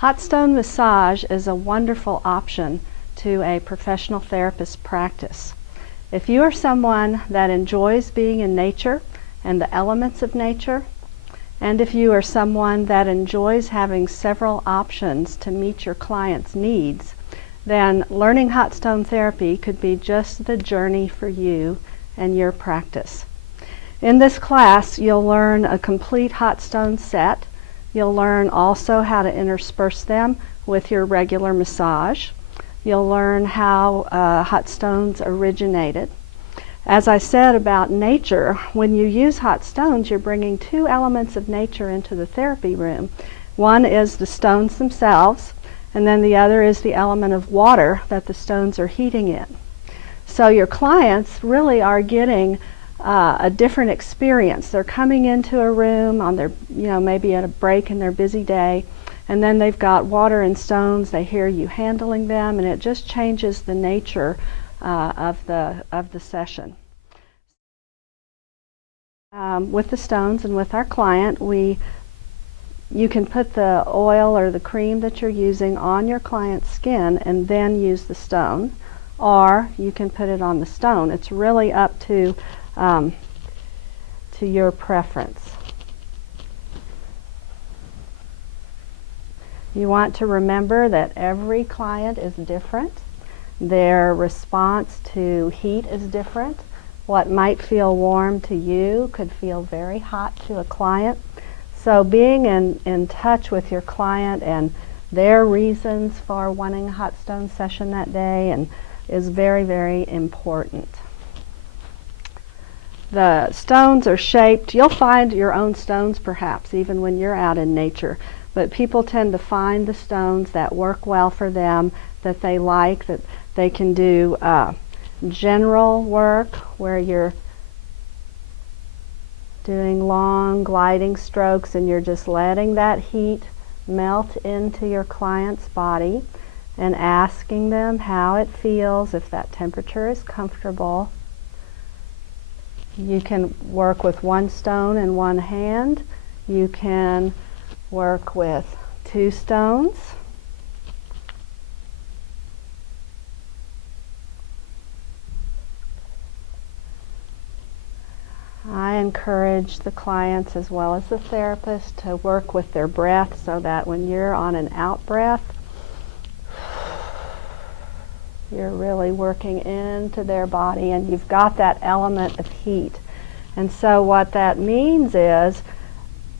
Hot stone massage is a wonderful option to a professional therapist practice. If you are someone that enjoys being in nature and the elements of nature, and if you are someone that enjoys having several options to meet your client's needs, then learning hot stone therapy could be just the journey for you and your practice. In this class, you'll learn a complete hot stone set. You'll learn also how to intersperse them with your regular massage. You'll learn how hot stones originated. As I said about nature, when you use hot stones, you're bringing two elements of nature into the therapy room. One is the stones themselves, and then the other is the element of water that the stones are heating in. So your clients really are getting a different experience. They're coming into a room on their, maybe at a break in their busy day, and then they've got water and stones. They hear you handling them, and it just changes the nature of the session. With the stones and with our client, you can put the oil or the cream that you're using on your client's skin and then use the stone, or you can put it on the stone. It's really up to your preference. You want to remember that every client is different. Their response to heat is different. What might feel warm to you could feel very hot to a client. So being in touch with your client and their reasons for wanting a hot stone session that day is very, very important. The stones are shaped. You'll find your own stones perhaps even when you're out in nature, but people tend to find the stones that work well for them, that they like, that they can do general work where you're doing long gliding strokes and you're just letting that heat melt into your client's body and asking them how it feels, if that temperature is comfortable. You can work with one stone in one hand. You can work with two stones. I encourage the clients as well as the therapist to work with their breath so that when you're on an out breath, you're really working into their body and you've got that element of heat. And so what that means is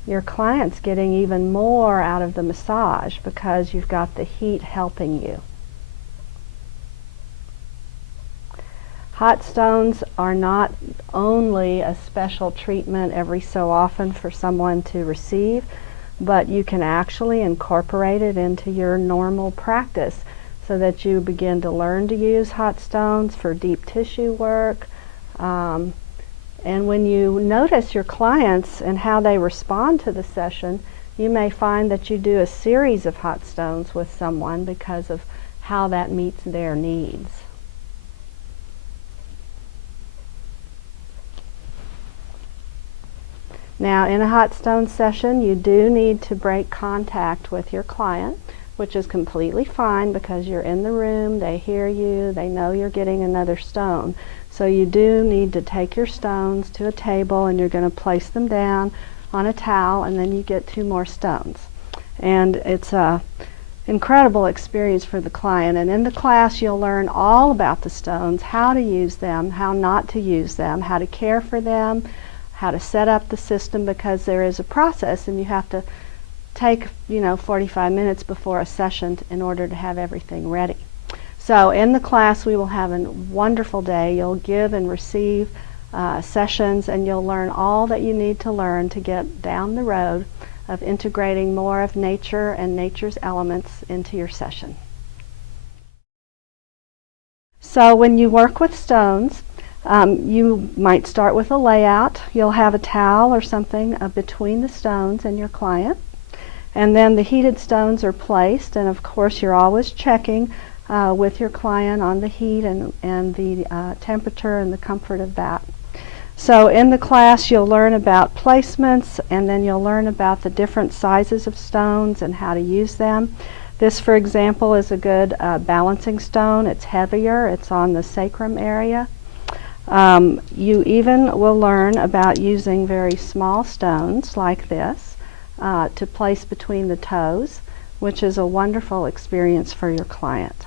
your client's getting even more out of the massage because you've got the heat helping you. Hot stones are not only a special treatment every so often for someone to receive, but you can actually incorporate it into your normal practice so that you begin to learn to use hot stones for deep tissue work. And when you notice your clients and how they respond to the session, you may find that you do a series of hot stones with someone because of how that meets their needs. Now, in a hot stone session, you do need to break contact with your client, which is completely fine because you're in the room, they hear you, they know you're getting another stone. So you do need to take your stones to a table and you're going to place them down on a towel and then you get two more stones. And it's an incredible experience for the client. And in the class you'll learn all about the stones, how to use them, how not to use them, how to care for them, how to set up the system, because there is a process and you have to take 45 minutes before a session in order to have everything ready. So in the class we will have a wonderful day. You'll give and receive sessions and you'll learn all that you need to learn to get down the road of integrating more of nature and nature's elements into your session. So when you work with stones, you might start with a layout. You'll have a towel or something between the stones and your client. And then the heated stones are placed, and of course you're always checking with your client on the heat and the temperature and the comfort of that. So in the class you'll learn about placements, and then you'll learn about the different sizes of stones and how to use them. This, for example, is a good balancing stone. It's heavier. It's on the sacrum area. You even will learn about using very small stones like this to place between the toes, which is a wonderful experience for your client.